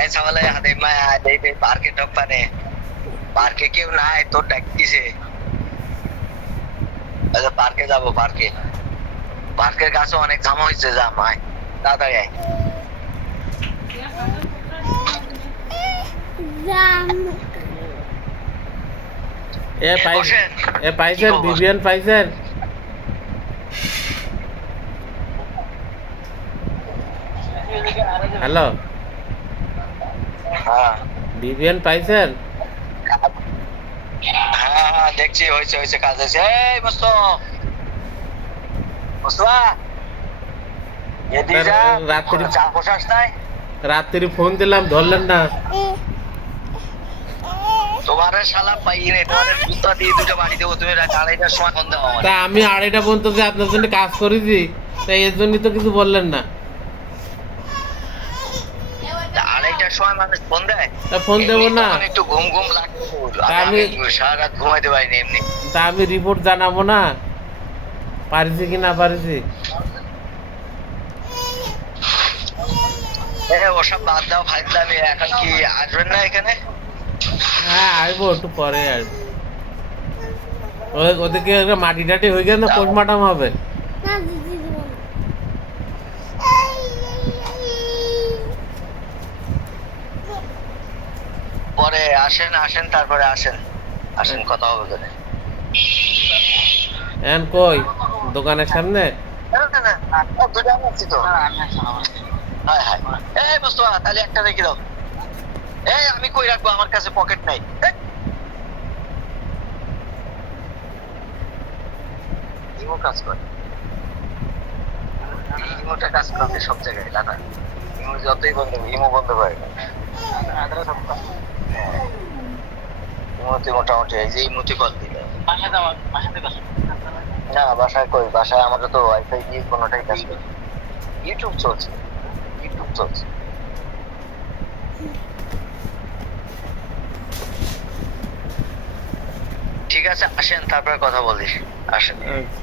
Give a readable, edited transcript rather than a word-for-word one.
এই সকালে হাতে মা দেই পার্কে ঢোকবানে পার্কে কেউ নাই তোর ডাকতিছে আচ্ছা পার্কে যাবো পার্কে পার্কের কাছে অনেক জাম হয়েছে জাম আয় তাড়াতাড়ি আয় পাইছেন বিবিএন পাইছেন হ্যালো হ্যাঁ বিবিএন পাইছেন হ্যাঁ হ্যাঁ দেখছি হয়েছে হয়েছে কাজ হয়েছে এই মুস্তফা এদিকে যা রাত্রি চা বসাস নাই রাত্রি ফোন দিলাম ধরলেন না তোমার শালা পাইয়ে তোমার কুত্তা দিয়ে দুটো বাড়ি দেবো তুমি রাত 2:30টার সময় ফোন দাও আমার তা আমি 2:30 পর্যন্ত যে আপনার জন্য কাজ করেছি তাই এর জন্যই তো কিছু বললেন না 2:30টার সময় মানুষ ফোন দেয় তা ফোন দেবো না তখন একটু ঘুম ঘুম লাগবে তা আমি আমি- সারা রাত ঘুমাইতে পারিনি এমনি তা আমি রিপোর্ট জানাবো না পারিছি কি না পারিছি ওসব বাদ দাও ফাইজলামি এখন কি আসবেন না এখানে হ্যাঁ আসবো একটু পরে আসবো ওদিকে একটা মাটি টাটি হয়ে গেছে না পোস্টমার্টম হবে পরে আসেন আসেন তারপরে আসেন আসেন কথা হবে ওখানে এখন কই দোকানের সামনে দুটো আমি আছি তো হ্যাঁ হ্যাঁ এই মুস্তফা তাহলে একটা রেখে দাও এই আমি কই রাখবো আমার কাছে পকেট নাই ইমো কাজ করে ইমোটা কাজ করতে সব জায়গায় দাদা ইমো যতই বন্ধ ইমো বন্ধ করে না ইমোতে মোটামুটি এই যে ইমোতে কল দিলে না বাসায় কই বাসায় আমাদের তো ওয়াইফাই দিয়ে কোনোটাই কাজ করে ইউটিউব চলছে ইউটিউব চলছে ঠিক আছে আসেন তারপরে কথা বলিস আসেন আচ্ছা